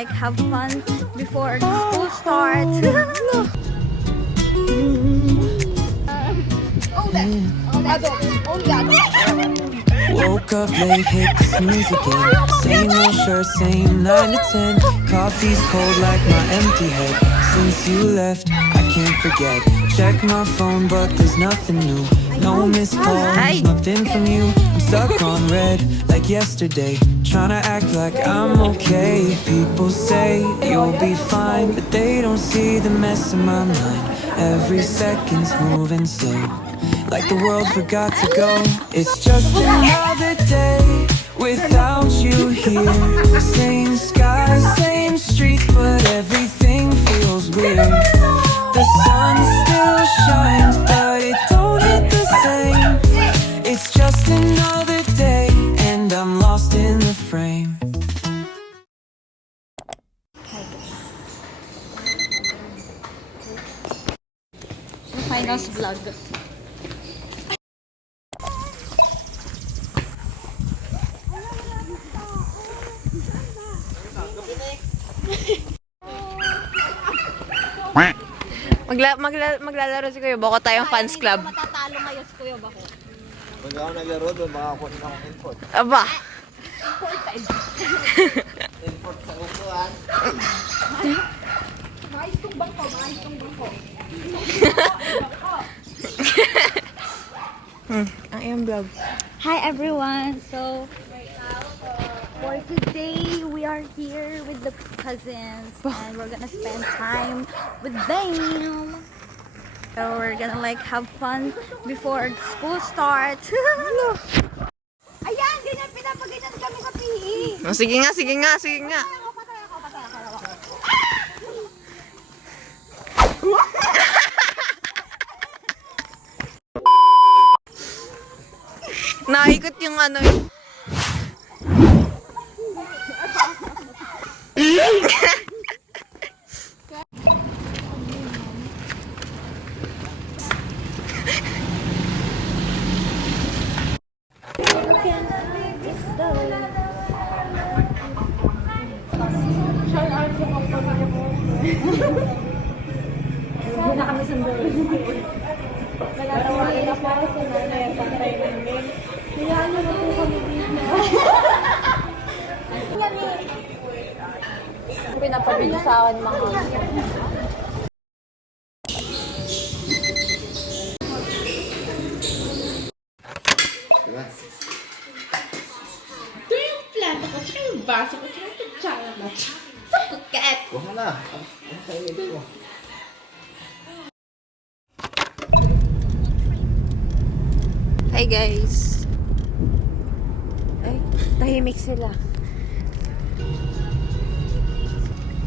Like have fun before school starts. Woke up late, hit the snooze again. Same old shirt, same 9 to 10. Coffee's cold like my empty head. Since you left, I can't forget. Check my phone, but there's nothing new. No missed calls, nothing from you. I'm stuck on red like yesterday. Tryna act like I'm okay. People say you'll be fine, but they don't see the mess in my mind. Every second's moving slow, like the world forgot to go. It's just another day without you here. Same sky, same street, but everything feels weird. The sun still shines, but it don't hit the same. It's just another day, and I'm lost in the frame. Finals vlog. Maglalaro si Kuya Bako tayong fans club. Matatalo ngayon si Kuya Bako. Pag ako naglaro doon, makakuha na akong input. Aba. Input sa upuan. Maayos tong bangko, maayos tong bangko. Ang iyong vlog. Hi everyone! So, for today, we are here with the cousins and we're gonna spend time with them. So, we're gonna like have fun before school starts. Ayan! Ganyan pinapaganyan kami sa PE! Oh, sige nga, sige nga, sige nga. Naikot yung ano yun. Hindi na kami sundo. Nagatawain na para sa nanay ang pantay namin. Hayaan nyo na po kami dito. Pinapabili sa akin mga Diba? Ito yung plato ko, tsaka yung baso ko, tsaka yung kutsara mo. Sa puket! Huwag mo na. Ang kainit ko. Hi guys. Ay, tahimik sila.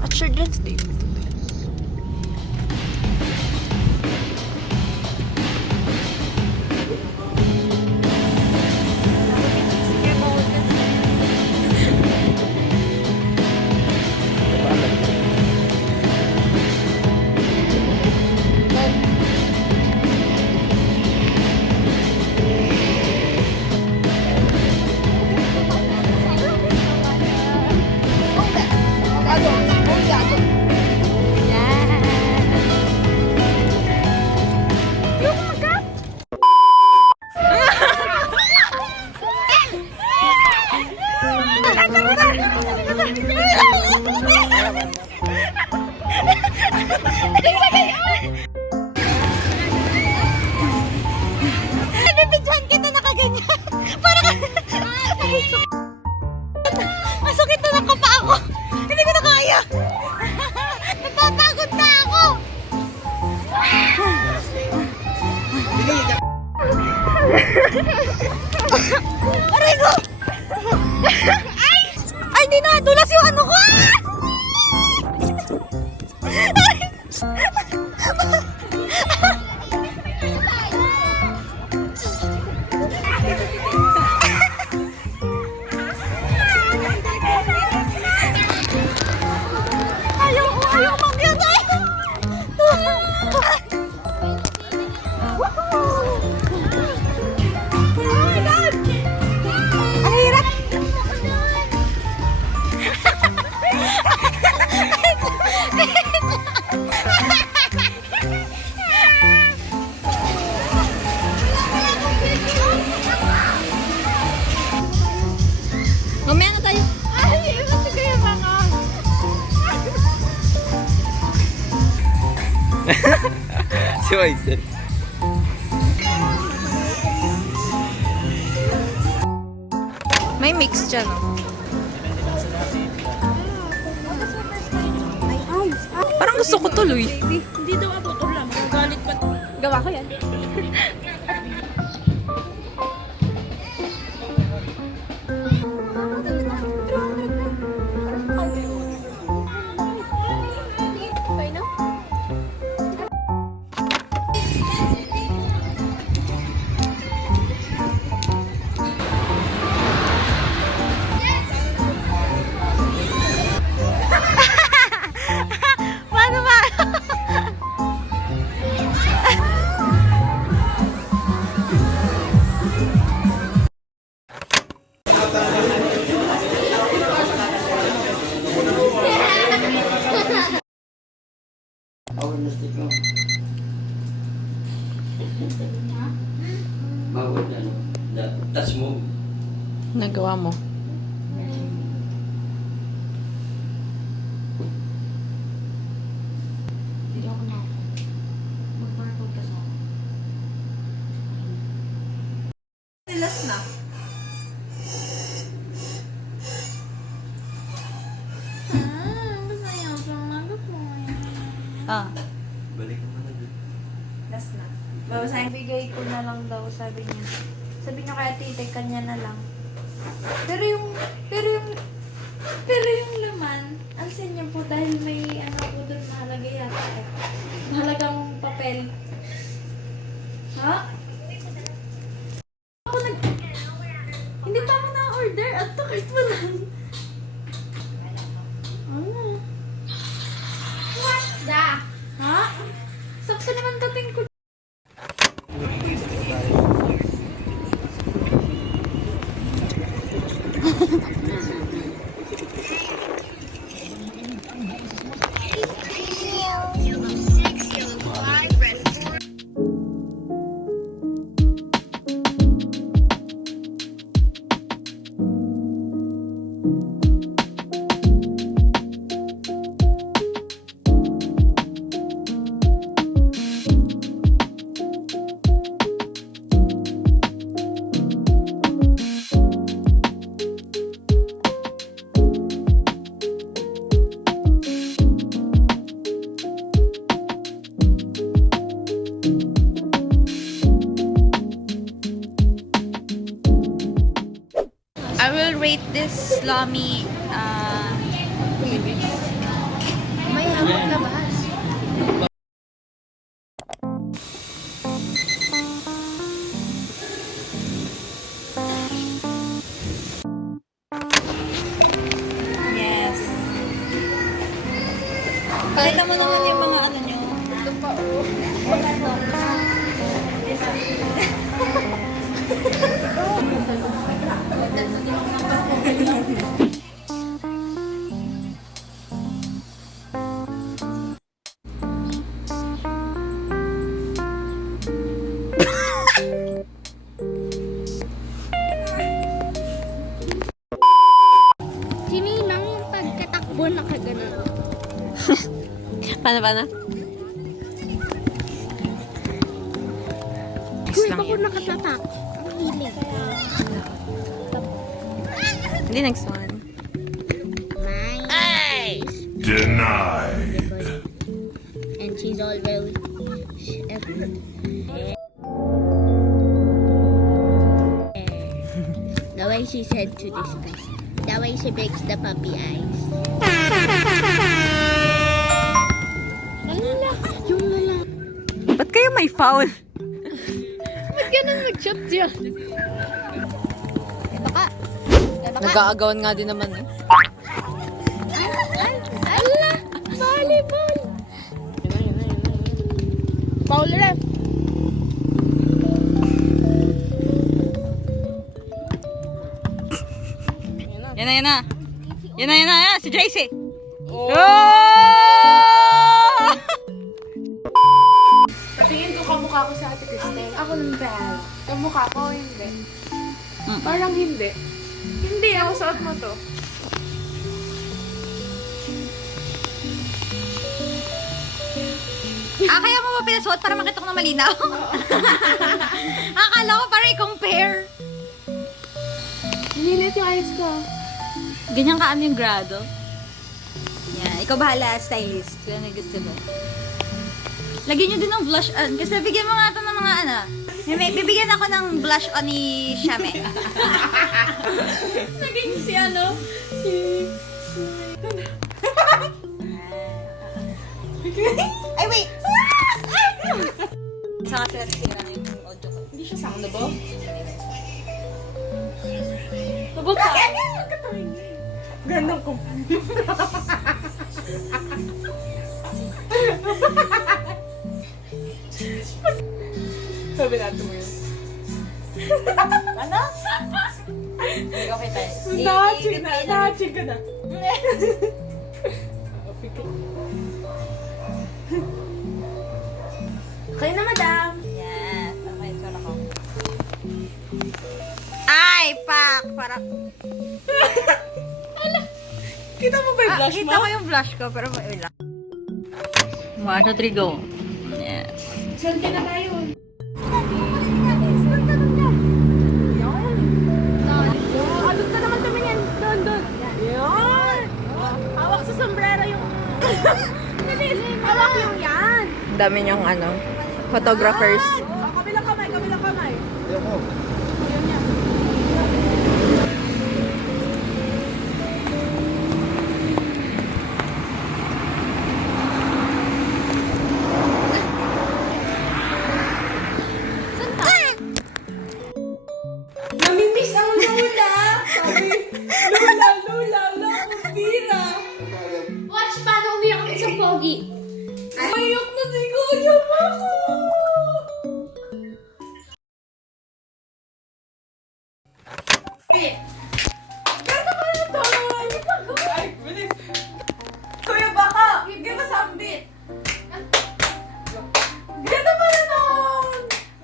At children's day. Nabibidyohan kita nakaganyan. Parang masakit na nakapa ako. Hindi ko na kaya. Napapagod na ako. Aray ko! Ay, di nadulas yung ano ko! Ayaw magyatay! Oh my God! Ang hirap! Si Waizel. May mix dyan, oh. Parang gusto ko tuloy. Hindi daw abot ulam. Galit pa. Gawa ko yan. Paano ba? Bawal na, no? Touch mo. Nagawa mo. Last na. Ah. Balik mo na dito. Last na. Babasahin. Bigay ko na lang daw, sabi niya. Sabi niya kaya tite, kanya na lang. Pero yung laman, alsin niya po dahil may ano po doon nakalagay yata eh. Mahalagang papel. Ha? Hindi pa ako na-order. At takit mo lang. Ano? What the? Ha? Sakto naman dating ko. I will rate this Lamy May hamon labas. Yes. Pakita mo naman yung mga ano nyo. Ito pa, oh. Si Ninang yung pagkatakbo nakaganon. Paano? Uy, ako nakatatak. Ang hilig. Hindi next one. Nice. Denied. And she's always... The way she said to discuss. The way she makes the puppy eyes. Alala, yung lala. Ba't kayo may foul? Ba't ganun mag-shot yun? Nag-aagawan nga din naman eh. Ala! Volleyball! Foul ref! Yan na. Yan, si JC. Oh! Patingin ko kamukha ko sa Ate Kristen. Ako ng bad. Kamukha ko, hindi. Parang hindi. Hindi, ako suot mo to. Kaya mo ba pinasuot para makita ko na malinaw? Akala ko para i-compare. Nilit yung eyes ko. Ganyan ka yung grado. Yan, ikaw bahala, stylist. Kung ano gusto mo. Lagyan nyo din ng blush on. Kasi bigyan mo nga ito ng mga ano. Bibigyan ako ng blush on ni Shame. Naging si ano? Ay, wait! Saka sila sisira na yung audio ko. Hindi siya soundable? Tubog ka! Gandang ko. Sabi natin mo yun. Ano? Okay tayo. Nakachig ka na. Kayo na, madam. Yes. Okay, sorry ako. Ay, pak! Parang... Kita mo ba yung blush mo? Kita ko yung blush ko, pero may ulang. 1, 2, 3, go. Yes. Selfie na tayo. Doon ka naman tumingin. Doon. Yan. Hawak sa sombrero yung... Hawak yung yan. Dami niyang ano, photographers. Kabilang kamay. Ayoko. Yun yan. Namimiss ang Lola! Sabi, Lola, kumbira! Watch paano umiyak ako sa pogi. Ayok na di ko ayok ako! Ganda pa na to! Ay, bilis! Kuya baka! Give us update! Ganda pa na to!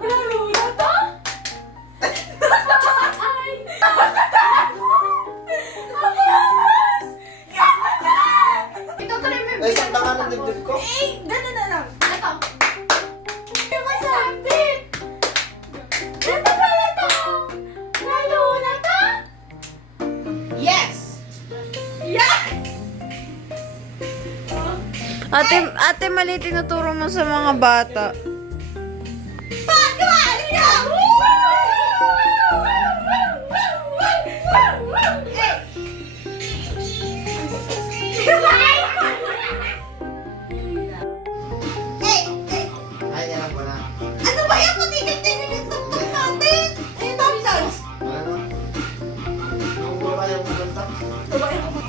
Wala Lola to? Ay! Amas! Ito tuloy mo yung Ay, sakta nga ng dibdib ko. Ganda na lang! Ito. Give us update! Ganda pa na to! Lalo na to? Yes! Ate mali tinuturo mo sa mga bata. Ay, alam ko na. Ano ba yung patitigil yung tuktok natin? Ay, Thompsons! Ano? Kung wala yung kumanta. Tubain ko